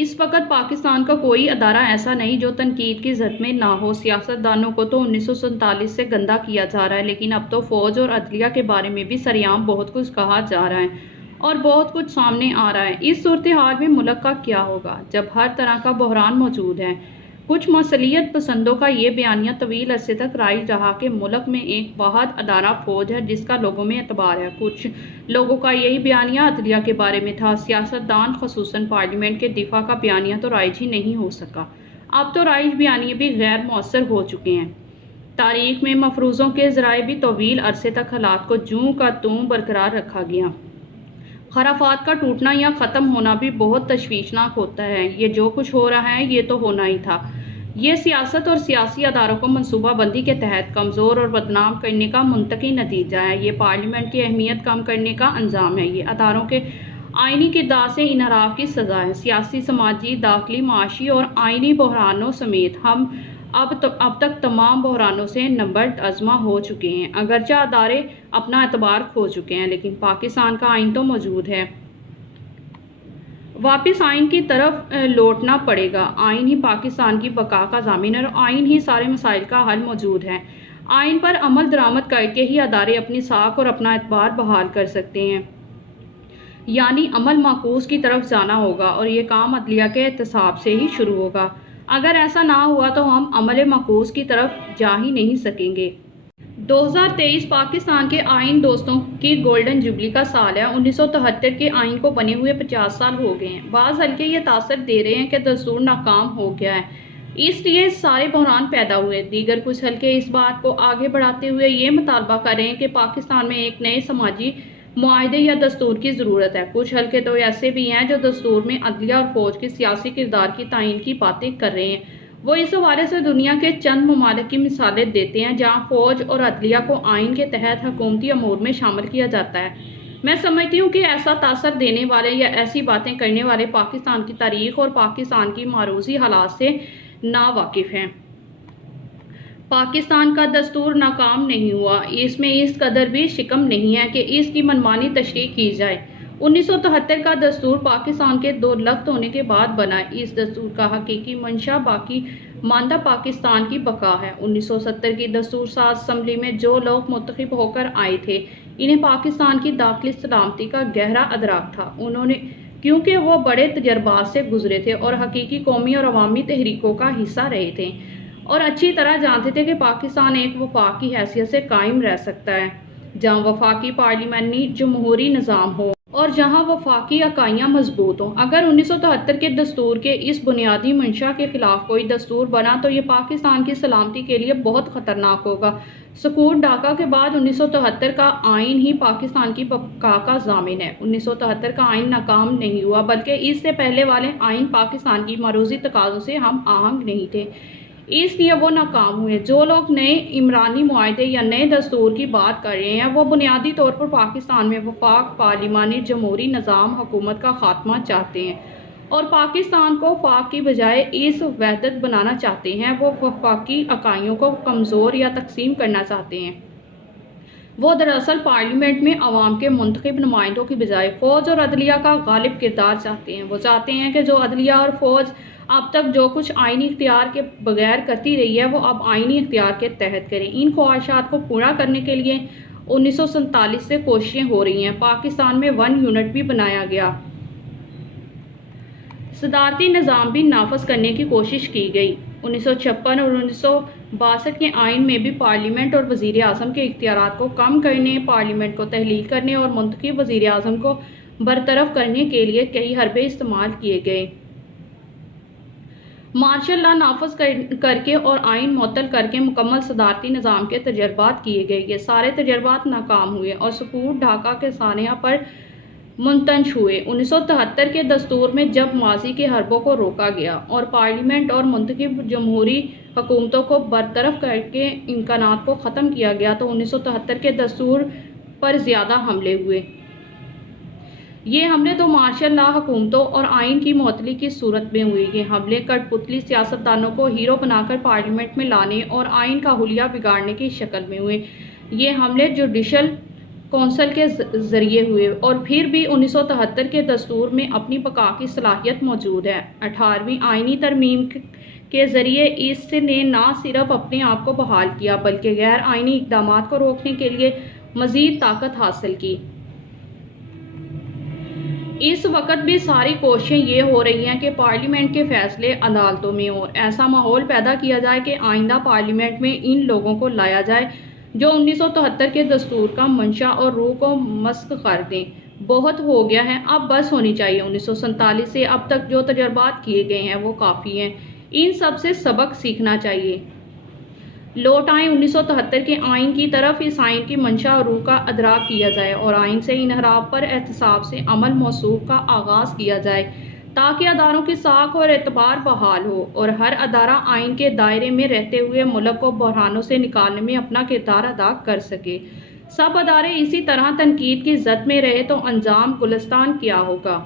اس وقت پاکستان کا کوئی ادارہ ایسا نہیں جو تنقید کی زد میں نہ ہو۔ سیاستدانوں کو تو 1947 سے گندا کیا جا رہا ہے، لیکن اب تو فوج اور عدلیہ کے بارے میں بھی سریعام بہت کچھ کہا جا رہا ہے اور بہت کچھ سامنے آ رہا ہے۔ اس صورتحال میں ملک کا کیا ہوگا جب ہر طرح کا بحران موجود ہے؟ کچھ مصلیت پسندوں کا یہ بیانیہ طویل عرصے تک رائج رہا کہ ملک میں ایک واحد ادارہ فوج ہے جس کا لوگوں میں اعتبار ہے۔ کچھ لوگوں کا یہی بیانیہ عدلیہ کے بارے میں تھا۔ سیاستدان خصوصاً پارلیمنٹ کے دفاع کا بیانیہ تو رائج ہی نہیں ہو سکا۔ اب تو رائج بیانیے بھی غیر مؤثر ہو چکے ہیں۔ تاریخ میں مفروضوں کے ذرائع بھی طویل عرصے تک حالات کو جوں کا توں برقرار رکھا گیا۔ خرافات کا ٹوٹنا یا ختم ہونا بھی بہت تشویشناک ہوتا ہے۔ یہ جو کچھ ہو رہا ہے یہ تو ہونا ہی تھا۔ یہ سیاست اور سیاسی اداروں کو منصوبہ بندی کے تحت کمزور اور بدنام کرنے کا منطقی نتیجہ ہے۔ یہ پارلیمنٹ کی اہمیت کم کرنے کا انجام ہے۔ یہ اداروں کے آئینی کردار سے انحراف کی سزا ہے۔ سیاسی، سماجی، داخلی، معاشی اور آئینی بحرانوں سمیت ہم اب تک تمام بحرانوں سے نبرد ازمہ ہو چکے ہیں۔ اگرچہ ادارے اپنا اعتبار کھو چکے ہیں، لیکن پاکستان کا آئین تو موجود ہے۔ واپس آئین کی طرف لوٹنا پڑے گا۔ آئین ہی پاکستان کی بقا کا ضامن ہے اور آئین ہی سارے مسائل کا حل موجود ہے۔ آئین پر عمل درآمد کر کے ہی ادارے اپنی ساکھ اور اپنا اعتبار بحال کر سکتے ہیں۔ یعنی عمل معکوس کی طرف جانا ہوگا اور یہ کام عدلیہ کے احتساب سے ہی شروع ہوگا۔ اگر ایسا نہ ہوا تو ہم عمل معکوس کی طرف جا ہی نہیں سکیں گے۔ 2023 پاکستان کے آئین دوستوں کی گولڈن جوبلی کا سال ہے۔ 1973 کے آئین کو بنے ہوئے 50 سال ہو گئے ہیں۔ بعض حلقے یہ تاثر دے رہے ہیں کہ دستور ناکام ہو گیا ہے، اس لیے سارے بحران پیدا ہوئے۔ دیگر کچھ حلقے اس بات کو آگے بڑھاتے ہوئے یہ مطالبہ کر رہے ہیں کہ پاکستان میں ایک نئے سماجی معاہدے یا دستور کی ضرورت ہے۔ کچھ حلقے تو ایسے بھی ہیں جو دستور میں عدلیہ اور فوج کے سیاسی کردار کی تعیین کی باتیں کر رہے ہیں۔ وہ اس حوالے سے دنیا کے چند ممالک کی مثالیں دیتے ہیں جہاں فوج اور عدلیہ کو آئین کے تحت حکومتی امور میں شامل کیا جاتا ہے۔ میں سمجھتی ہوں کہ ایسا تاثر دینے والے یا ایسی باتیں کرنے والے پاکستان کی تاریخ اور پاکستان کی معروضی حالات سے ناواقف ہیں۔ پاکستان کا دستور ناکام نہیں ہوا، اس میں اس قدر بھی شکم نہیں ہے کہ اس کی منمانی تشریح کی جائے۔ 1973 کا دستور پاکستان کے دو لخت ہونے کے بعد بنا۔ اس دستور کا حقیقی منشا باقی ماندہ پاکستان کی بقا ہے۔ 1970 کی دستور ساز اسمبلی میں جو لوگ منتخب ہو کر آئے تھے، انہیں پاکستان کی داخلی سلامتی کا گہرا ادراک تھا۔ کیونکہ وہ بڑے تجربات سے گزرے تھے اور حقیقی قومی اور عوامی تحریکوں کا حصہ رہے تھے اور اچھی طرح جانتے تھے کہ پاکستان ایک وفاقی حیثیت سے قائم رہ سکتا ہے جہاں وفاقی پارلیمانی جمہوری نظام ہو اور جہاں وفاقی اکائیاں مضبوط ہوں۔ اگر 1973 کے دستور کے اس بنیادی منشا کے خلاف کوئی دستور بنا تو یہ پاکستان کی سلامتی کے لیے بہت خطرناک ہوگا۔ سکوت ڈھاکہ کے بعد 1973 کا آئین ہی پاکستان کی بقا کا ضامن ہے۔ 1973 کا آئین ناکام نہیں ہوا، بلکہ اس سے پہلے والے آئین پاکستان کی معروضی تقاضوں سے ہم آہنگ نہیں تھے، اس لیے وہ ناکام ہوئے۔ جو لوگ نئے عمرانی معاہدے یا نئے دستور کی بات کر رہے ہیں وہ بنیادی طور پر پاکستان میں وفاق، پارلیمانی جمہوری نظام حکومت کا خاتمہ چاہتے ہیں اور پاکستان کو فاق کی بجائے اس وحدت بنانا چاہتے ہیں۔ وہ وفاقی اکائیوں کو کمزور یا تقسیم کرنا چاہتے ہیں۔ وہ دراصل پارلیمنٹ میں عوام کے منتخب نمائندوں کی بجائے فوج اور عدلیہ کا غالب کردار چاہتے ہیں۔ وہ چاہتے ہیں کہ جو عدلیہ اور فوج اب تک جو کچھ آئینی اختیار کے بغیر کرتی رہی ہے وہ اب آئینی اختیار کے تحت کریں۔ ان خواہشات کو پورا کرنے کے لیے 1947 سے کوششیں ہو رہی ہیں۔ پاکستان میں 1 یونٹ بھی بنایا گیا۔ صدارتی نظام بھی نافذ کرنے کی کوشش کی گئی۔ 1956 اور 1962 کے آئین میں بھی پارلیمنٹ اور وزیر اعظم کے اختیارات کو کم کرنے، پارلیمنٹ کو تحلیل کرنے اور منتخب وزیر اعظم کو برطرف کرنے کے لیے کئی حربے استعمال کیے گئے۔ مارشل لا نافذ کر کے اور آئین معطل کر کے مکمل صدارتی نظام کے تجربات کیے گئے۔ یہ سارے تجربات ناکام ہوئے اور سکوت ڈھاکہ کے سانحہ پر منتشر ہوئے۔ 1973 کے دستور میں جب ماضی کے حربوں کو روکا گیا اور پارلیمنٹ اور منتخب جمہوری حکومتوں کو برطرف کر کے امکانات کو ختم کیا گیا تو 1973 کے دستور پر زیادہ حملے ہوئے۔ یہ حملے تو مارشل لا حکومتوں اور آئین کی معطلی کی صورت میں ہوئے۔ یہ حملے کٹ پتلی سیاستدانوں کو ہیرو بنا کر پارلیمنٹ میں لانے اور آئین کا حلیہ بگاڑنے کی شکل میں ہوئے۔ یہ حملے جوڈیشل کونسل کے ذریعے ہوئے اور پھر بھی 1973 کے دستور میں اپنی بقا کی صلاحیت موجود ہے۔ 18ویں آئینی ترمیم کے ذریعے اس نے نہ صرف اپنے آپ کو بحال کیا بلکہ غیر آئینی اقدامات کو روکنے کے لیے مزید طاقت حاصل کی۔ اس وقت بھی ساری کوششیں یہ ہو رہی ہیں کہ پارلیمنٹ کے فیصلے عدالتوں میں ہوں، ایسا ماحول پیدا کیا جائے کہ آئندہ پارلیمنٹ میں ان لوگوں کو لایا جائے جو 1973 کے دستور کا منشا اور روح کو مسخ کر دیں۔ بہت ہو گیا ہے، اب بس ہونی چاہیے۔ 1947 سے اب تک جو تجربات کیے گئے ہیں وہ کافی ہیں، ان سب سے سبق سیکھنا چاہیے۔ لوٹ آئیں 1973 کے آئین کی طرف، اس آئین کی منشا اور روح کا ادراک کیا جائے اور آئین سے انحراف پر احتساب سے عمل موثوق کا آغاز کیا جائے تاکہ اداروں کی ساکھ اور اعتبار بحال ہو اور ہر ادارہ آئین کے دائرے میں رہتے ہوئے ملک کو بحرانوں سے نکالنے میں اپنا کردار ادا کر سکے۔ سب ادارے اسی طرح تنقید کی زد میں رہے تو انجام گلستان کیا ہوگا۔